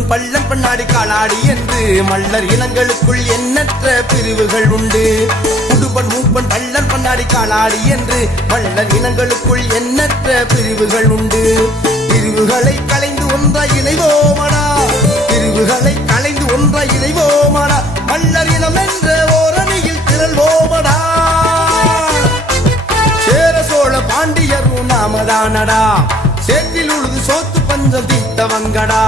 மூப்பன் பள்ளன் பண்ணாடி காலாடி என்று மல்லர் இனங்களுக்குள் எண்ணற்ற பிரிவுகள் உண்டு. குடும்பன் மூப்பன் பள்ளன் பண்ணாடி காலாடி என்று மல்லர் இனங்களுக்குள் எண்ணற்ற பிரிவுகள் உண்டு. பிரிவுகளை களைந்து ஒன்றாய் இணைவோமடா, பிரிவுகளை களைந்து ஒன்றாய் இணைவோமடா, மல்லர் இனம் என்ற ஓரணியில் திரள்வோமடா. சேர சோழ பாண்டியரும் நாமதானடா, சேற்றில் உழுது சோத்து பஞ்சம் தீர்த்தவங்கடா.